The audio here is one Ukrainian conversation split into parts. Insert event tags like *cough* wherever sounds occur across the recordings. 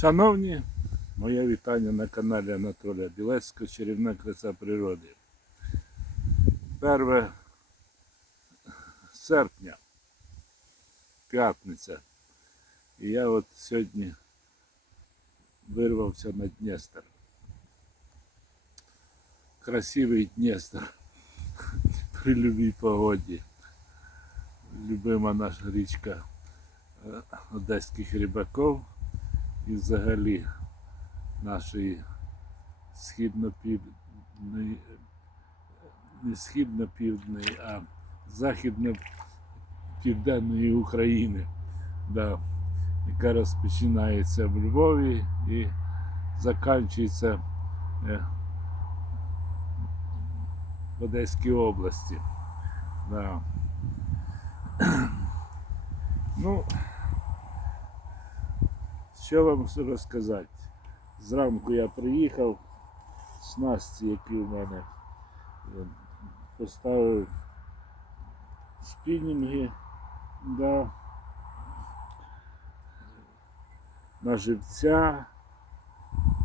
Шановні, моє вітання на каналі Анатолія Білецького Чарівна краса природи. 1 серпня, п'ятниця. І я от сьогодні вирвався на Дністер. Красивий Дністер *laughs* при любій погоді. Любима наша річка е, одеських рибаків і взагалі нашої східно-півдної, не східно-півдної, а західно-південної України, да, яка розпочинається в Львові і закінчується е, в Одеській області. Да. *clears throat* Ну, що вам розказати? Зранку я приїхав, снасті, які в мене, е, поставив спінінги, да, на живця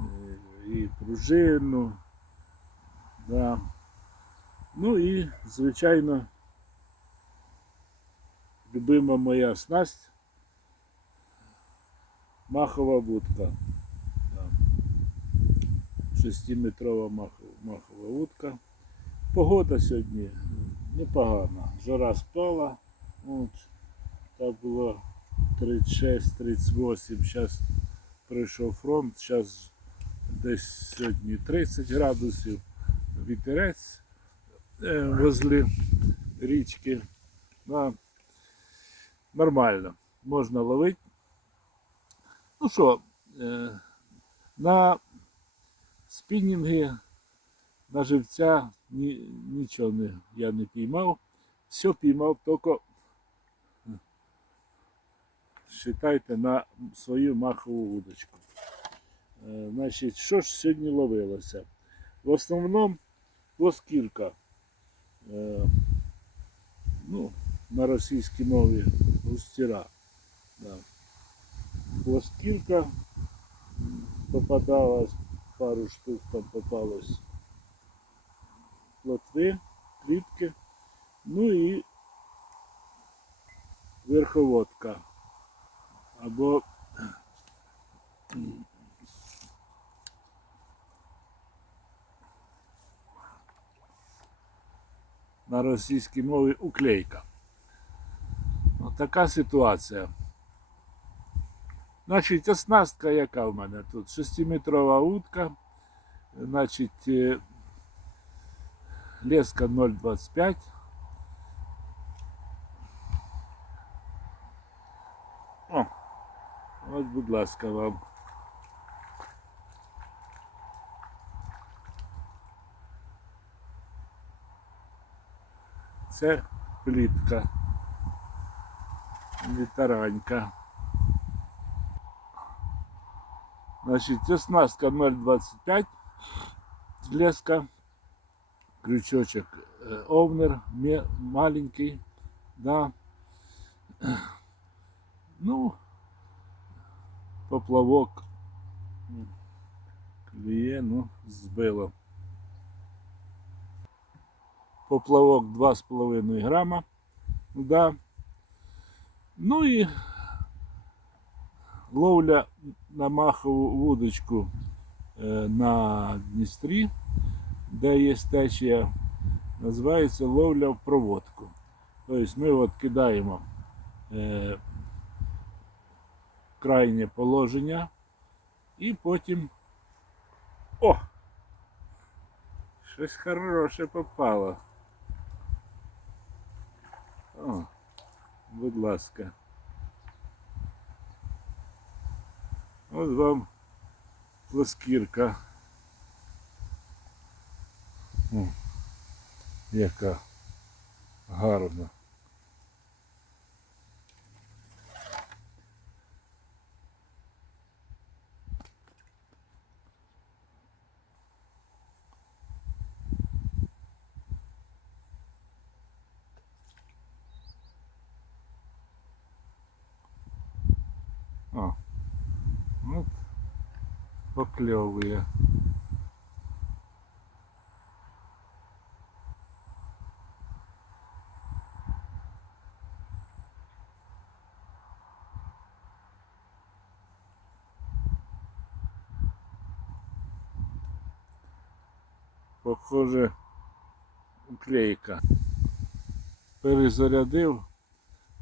е, і пружину. Да. Ну і, звичайно, любима моя снасть махова вудка. Шестиметрова махова, вудка. Погода сьогодні непогана. Жара спала. От, так було 36-38. Зараз прийшов фронт. Зараз десь сьогодні 30 градусів. Вітерець е, возле річки. Да. Нормально. Можна ловити. Ну що, е, на спінінги, на живця ні, нічого не, я не піймав. Все піймав тільки, вважайте, на свою махову вудочку. Е, Значить, що ж сьогодні ловилося? В основному плоскірка. Е, ну, на російській мові густіра. Да плоскірка попадалась, пару штук там попалось плотви, кліпки, ну і верховодка. Або на російській мові уклейка. От така ситуація. Значить, оснастка яка в мене тут? Шестиметрова утка, значить, леска 0,25. О, ось, будь ласка, вам. Це плітка. Літаранька. Значить, оснастка 0,25 леска, крючочок э, овнер маленький, да. Ну, поплавок клює, ну, збило. Поплавок 2,5 грама, да. Ну і ловля на махову вудочку е, на Дністрі, де є течія, називається ловля в проводку. Тобто ми от кидаємо е, крайнє положення і потім. О! Щось хороше попало. О, будь ласка. Ось вам плоскірка. Яка гарна. О, от покльовує. Похоже, уклейка. Перезарядив.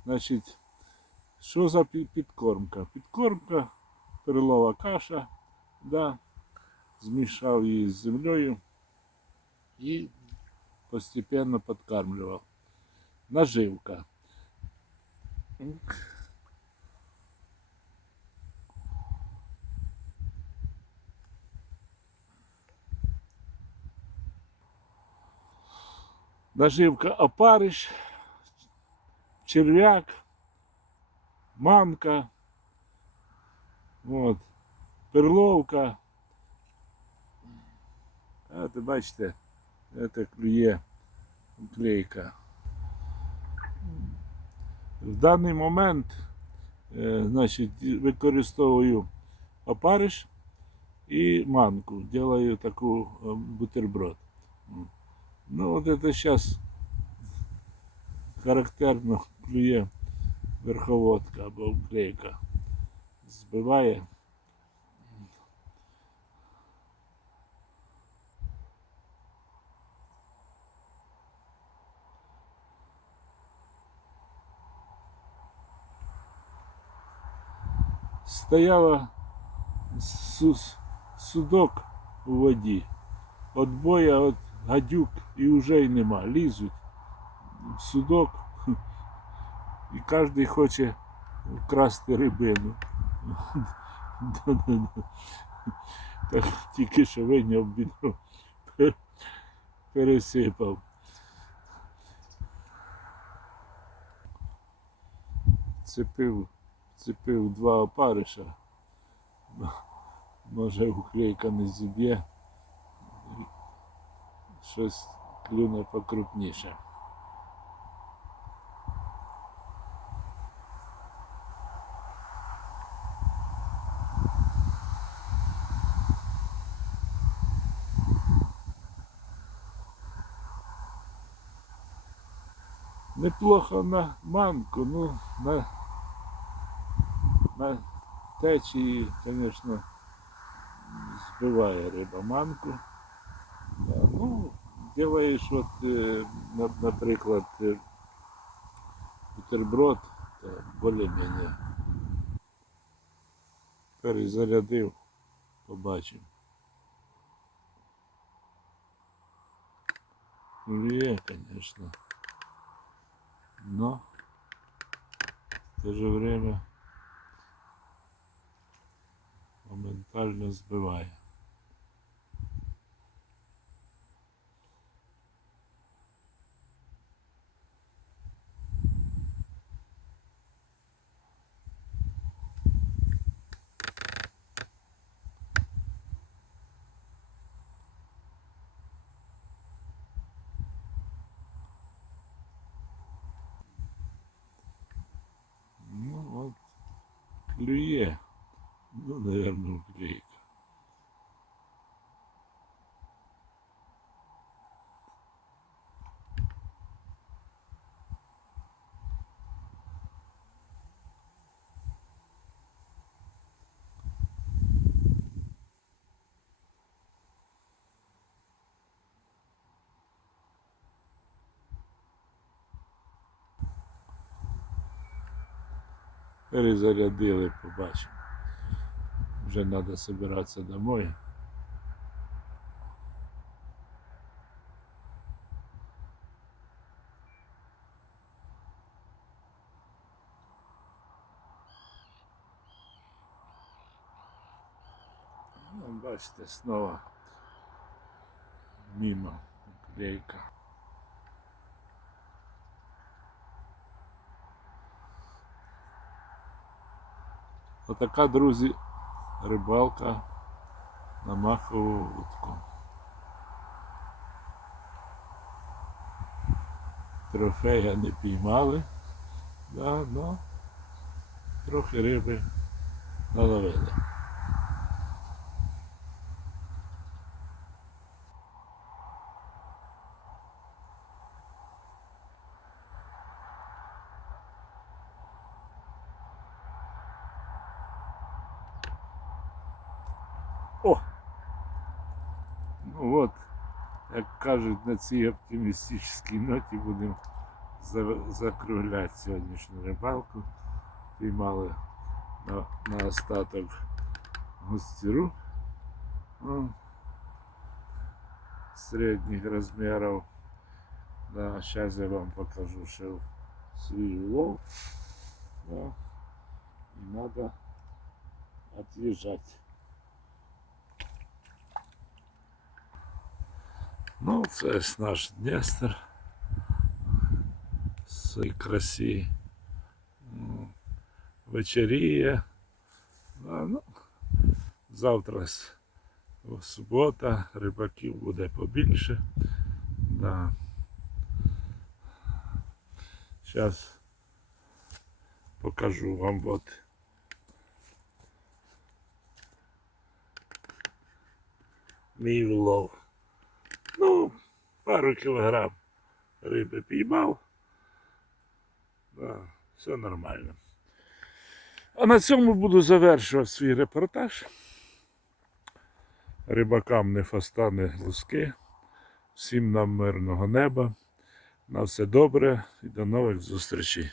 Значить, що за підкормка? Підкормка, перлова каша, да, змішав її з землею і постепенно підкармлював. Наживка. Наживка опариш, черв'як, манка, от, Перловка. А ти бачите, це клює клейка. В даний момент е, значить, використовую опариш і манку. Делаю таку е, бутерброд. Ну, от це зараз характерно клює верховодка або клейка. Збиває. Стояла судок у воді. От боя, от гадюк і вже й нема. Лізуть в судок. *laughs* І кожен хоче вкрасти рибину. *laughs* Так тільки що вийняв бідро, пер- пересипав. Цепив, цепив два опариша. Може уклейка не зіб'є. Щось клюне покрупніше. Неплохо на манку, ну на, на течії, звісно, збиває риба манку. Да, ну, делаєш, от, е, наприклад, е, бутерброд, більш-менш перезарядив, побачив. Є, звісно. Но в то же время моментально збиває. Ну клює. Ну, наверное, клейка. Перезарядили, побачимо. Вже треба збиратися домой. Ну, бачите, снова мимо клейка. Отака, друзі, рибалка на махову вудку. Трофея не піймали, да, но трохи риби наловили. як кажуть, на цій оптимістичній ноті будемо за- закругляти сьогоднішню рибалку. Піймали на, на остаток густіру ну, середніх розмірів. Да, зараз я вам покажу ще свій улов. Да. І треба від'їжджати. Ну, це ось наш Дністер. Своїй красі. Ну, Вечеріє. Ну, завтра субота, рибаків буде побільше. Да. Зараз покажу вам от. Мій улов. Пару кілограм риби піймав. Да, все нормально. А на цьому буду завершувати свій репортаж. Рибакам не фаста, не луски. Всім нам мирного неба. На все добре і до нових зустрічей.